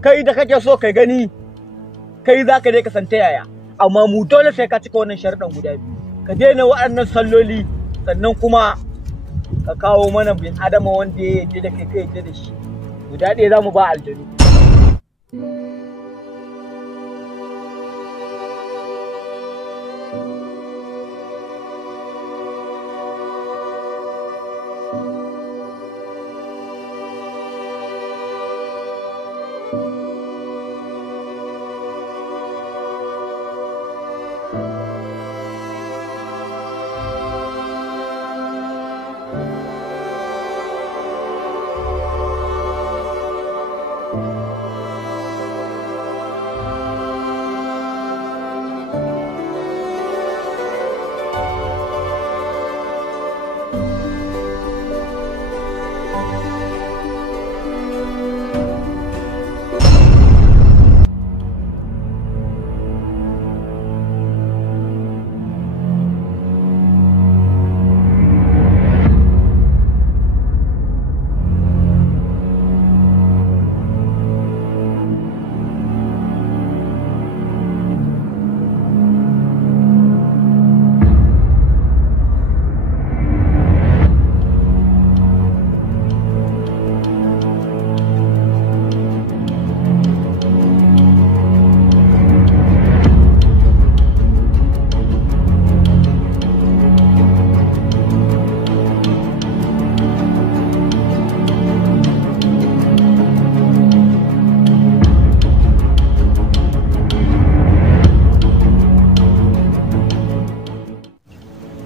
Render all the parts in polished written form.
Kai da kake so kai gani, kai za ka je ka santa yaya, amma mu dole sai ka cika wannan sharuɗan guda biyu. Ka daina waɗannan salloli, sannan kuma ka kawo mana bin adama wanda ya yarda da kai ka yarda da shi. Guda ɗaya za mu ba aljanu.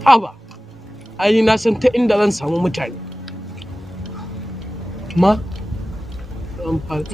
Haba, ai na san ta inda zan samu mutane. Ma, zan fara.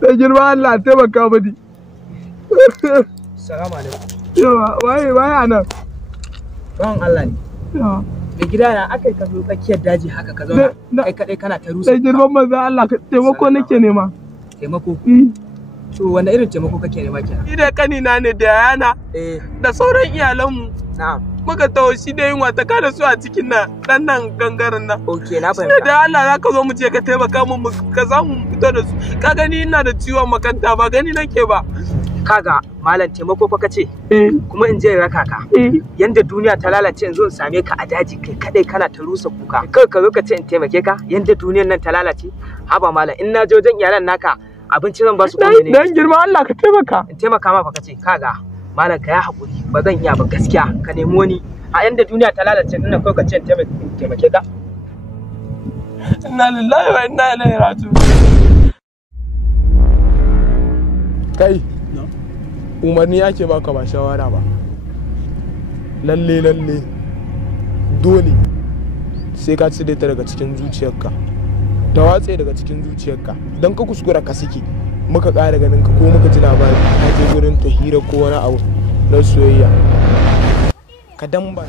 Da girma Allah taimaka mani. Salamu alaikum. Yawa, waye anan? Bawan Allah ne. Yawa. Mai gida na aka yi ka zo tsakiyar daji haka ka zauna kai kadai kana ta rusa. Da girman manzo Allah taimako nake nema. Taimako? To wanda irin taimako kake nema kenan? Ni da kanina ne da yayana. Da sauran iyalanmu. Na'am. Muka taho shi da yunwa ta kada su a cikin nan gangaren nan. Okay, na fahimta. Sai da Allah za ka zo mu je ka taimaka mu ka samu mu fito da su. Ka gani ina da ciwon makanta ba gani nake ba. Kaga malam taimako fa kace. Kuma in je raka ka. Yanda duniya ta lalace in zo in same ka a daji kai kadai kana ta rusa kuka. Kai ka zo ka ce in taimake ka yanda duniyar nan ta lalace. Haba malam in na je wajen iyalan naka abinci zan ba su kuma ne. Dan girma Allah ka taimaka. In taimaka ma fa kace kaga malam ka ya hakuri ba zan iya ba gaskiya ka nemi wani a yanda duniya ta lalace ina kai ka ce in taimake ka. Inna lillahi wa inna ilaihi raji'un. Kai umarni ake baka ba shawara ba. Lalle dole sai ka cire ta daga cikin zuciyarka. Ta watse daga cikin zuciyarka don ka kuskura ka saki muka ƙara ganin ka ko muka ji labari ka je gurin ta hira ko wani abu na soyayya ka damba